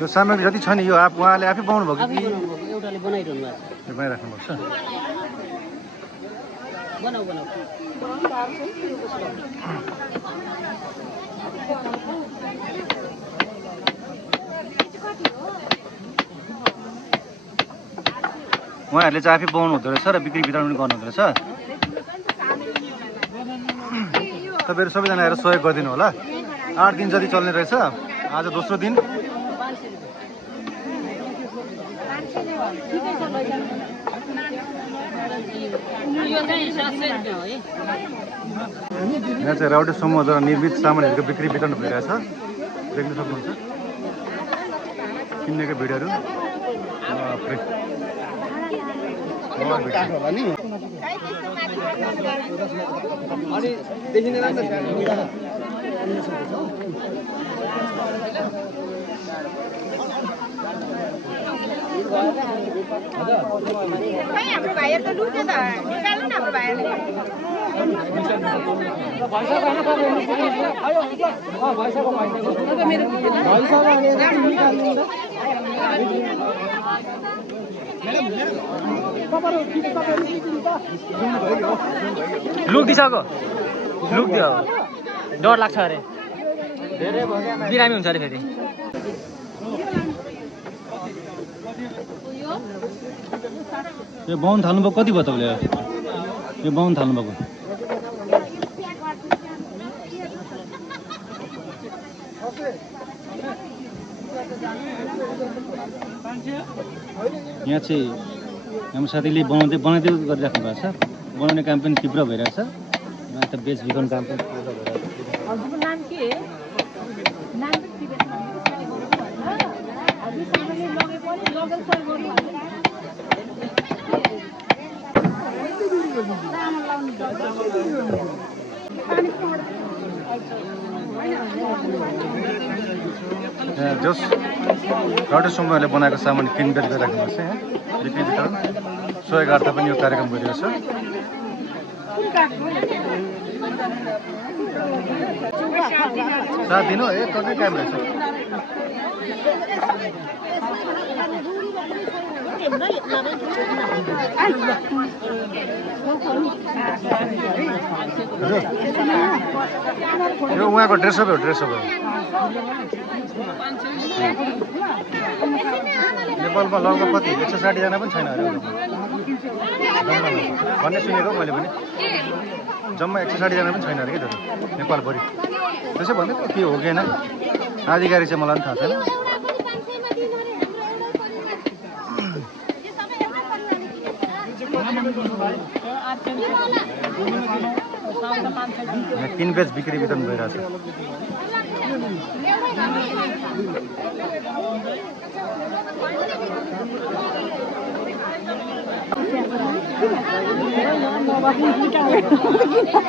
यो सामग्री जति छ नि यो उहाँले आफै बनाउनु भएको कि एउटाले बनाइरहनु भएको छ बनाइराख्नु भएको छ बनाऊ उहाँहरूले चाहिँ आफै बनाउनु हुँदो रहेछ र बिक्री वितरण पनि गर्नु हुँदो रहेछ तपाईँहरू सबैजना आएर सहयोग गरिदिनु होला 8 दिन जति चल्ने रहेछ आज दोस्रो दिन यहाँ चाहिँ राउटे समूहद्वारा निर्मित सामानहरूको बिक्री वितरण भइरहेछ देख्न सक्नुहुन्छ किन्नेको भिडहरू हाम्रो भाइहरु त लुट्यो त निकाल्नु न हाम्रो भाइहरुले लुक दिसक्यो लुक दियो डर लाग्छ अरे बिरामी हुन्छ अरे फेरि यो बाउन थाल्नुभएको कति भयो तपाईँले यो बाउन थाल्नुभएको यहाँ चाहिँ हाम्रो साथीले बनाउँदै गरिराख्नु भएको छ बनाउने काम पनि तीव्र भइरहेछ त बेचबिखन काम पनि तीव्र भइरहेछ जस राउटे समूहले बनाएको सामान किनबेच गरिराख्नु भएको छ यहाँ बिक्री वितरण सहयोगार्थ पनि यो कार्यक्रम गरिरहेको छ साथ दिनु है कति टाइम रहेछ यो उहाँको ड्रेसअप हो नेपालमा लगभग कति 160 जना पनि छैन अरे भन्ने सुनेको मैले पनि जम्मा 160 जना पनि छैन अरे कि नेपालभरि त्यसै भन्दै के हो कि होइन आधिकारिक चाहिँ मलाई पनि थाहा छैन किनबेच बिक्री वितरण भइरहेछ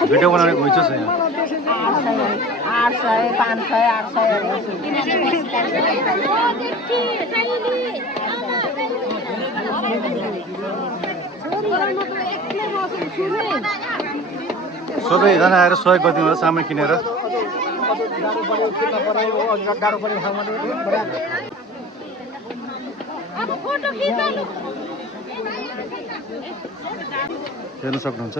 भिडियो बनाउने घुइँचो छ यहाँ 800 500 सबैजना आएर सहयोग गरिदिनु होला सामान किनेर हेर्न सक्नुहुन्छ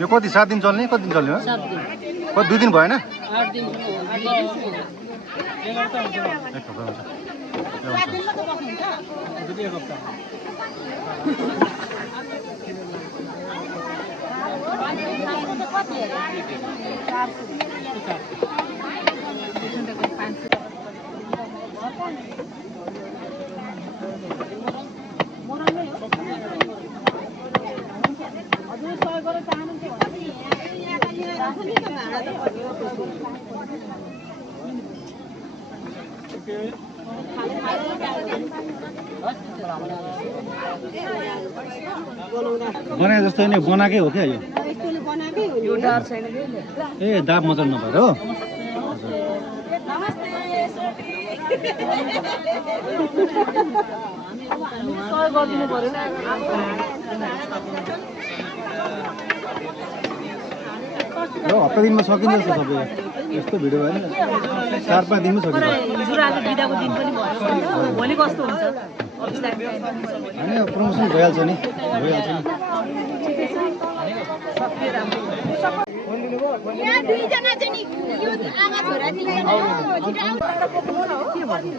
यो कति 7 दिन चल्ने कति दिन चल्ने हो 2 दिन भएन 8 दिन बनाए जस्तो नै बनाएकै हो क्या यो ए दाब मात्र नभएर हो हप्ता दिनमा सकिन्छ जस्तो सबै यस्तो भिडियो भयो नि 4-5 दिनमा सकिन्छ हिजो आज बिदाको दिन पनि भयो भोलि कस्तो हुन्छ होइन प्रमोसन भइहाल्छ नि यहाँ दुईजना चाहिँ नि यो आमा छोरा दुईजना हो एउटा समयमा भिडियो बनाउँछु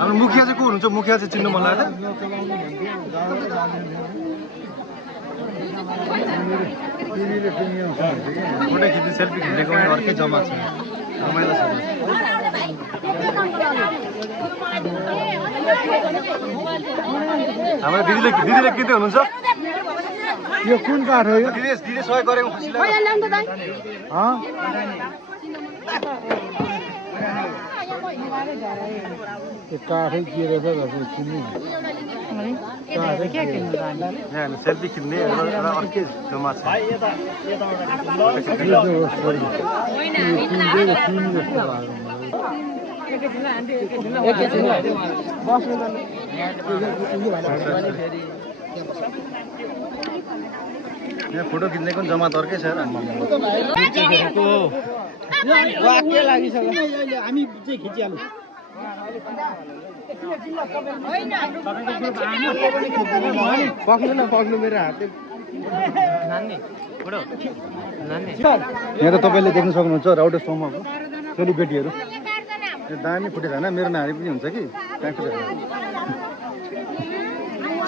अब मुखिया चाहिँ को हुनुहुन्छ मुखिया चाहिँ चिन्नु मन लाग्दैन फोटो खिच्ने सेल्फी खिच्नेको पनि अर्कै जम्मा छ रमाइलो छ हाम्रो दिदीले किन्दै हुनुहुन्छ यो कुन काठ हो यो दिदीले सहयोग गरेको खुसी लाग्यो काठै के रहेछ चिन्ने सेल्फी खिच्ने एउटा अर्कै जम्मा छ यहाँ फोटो खिच्नेको पनि जम्मा अर्कै छ वाक्य लागिसक्यो हामी चाहिँ खिचिहाल्नु पक्नु मेरो हात यहाँ त तपाईँले देख्न सक्नुहुन्छ राउटर समूहको सेलिब्रेटीहरू दामी फुटेको होइन मेरो नारी पनि हुन्छ कि त्यहाँको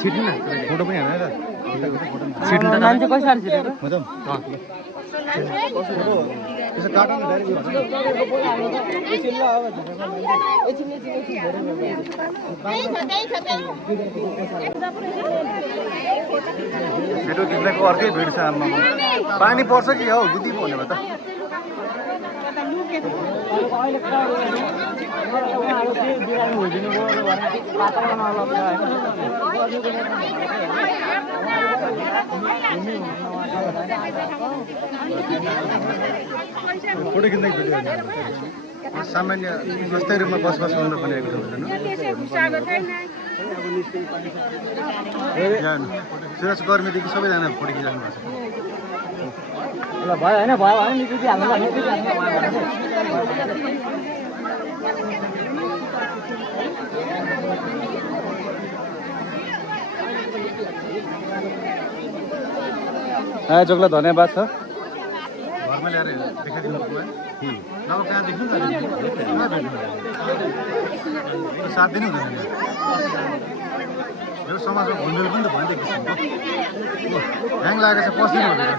छिट्नु न फोटो पनि हान मान्छे कसरी छिटेको त्यसो काटो न छिटो खिच्नेको अर्कै भिड छ आमा पानी पर्छ कि हौ दिदी भन्यो भने त फोटो खिच्ने भिडियो सामान्य जस्तै रूपमा बसोबास गर्न भनेको सुरक्षा कर्मीदेखि सबैजना फोटो खिचाउनु भएको छ भयो होइन भयो आयोजकलाई धन्यवाद छ घरमा ल्याएर देखाइदिनु भयो नभए कहाँ देख्नु साथ दिनु हुँदैन यो समाजमा घुन्डेल पनि त भनिदिएको किसिमको ह्याङ लागेको छ पस्दिनु हुँदैन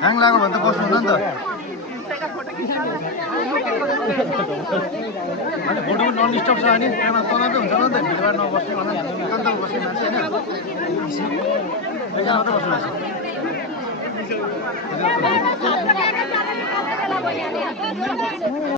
ह्याङ लाग्यो भने त बस्नु हुँदैन नि त अनि फोटो पनि नन डिस्टर्ब छ अनि त्यहाँ तनावै हुन्छ नि त भिडभाड नबस्ने भने एकान्तमा बस्ने मान्छे होइन मात्रै बस्नु लाग्छ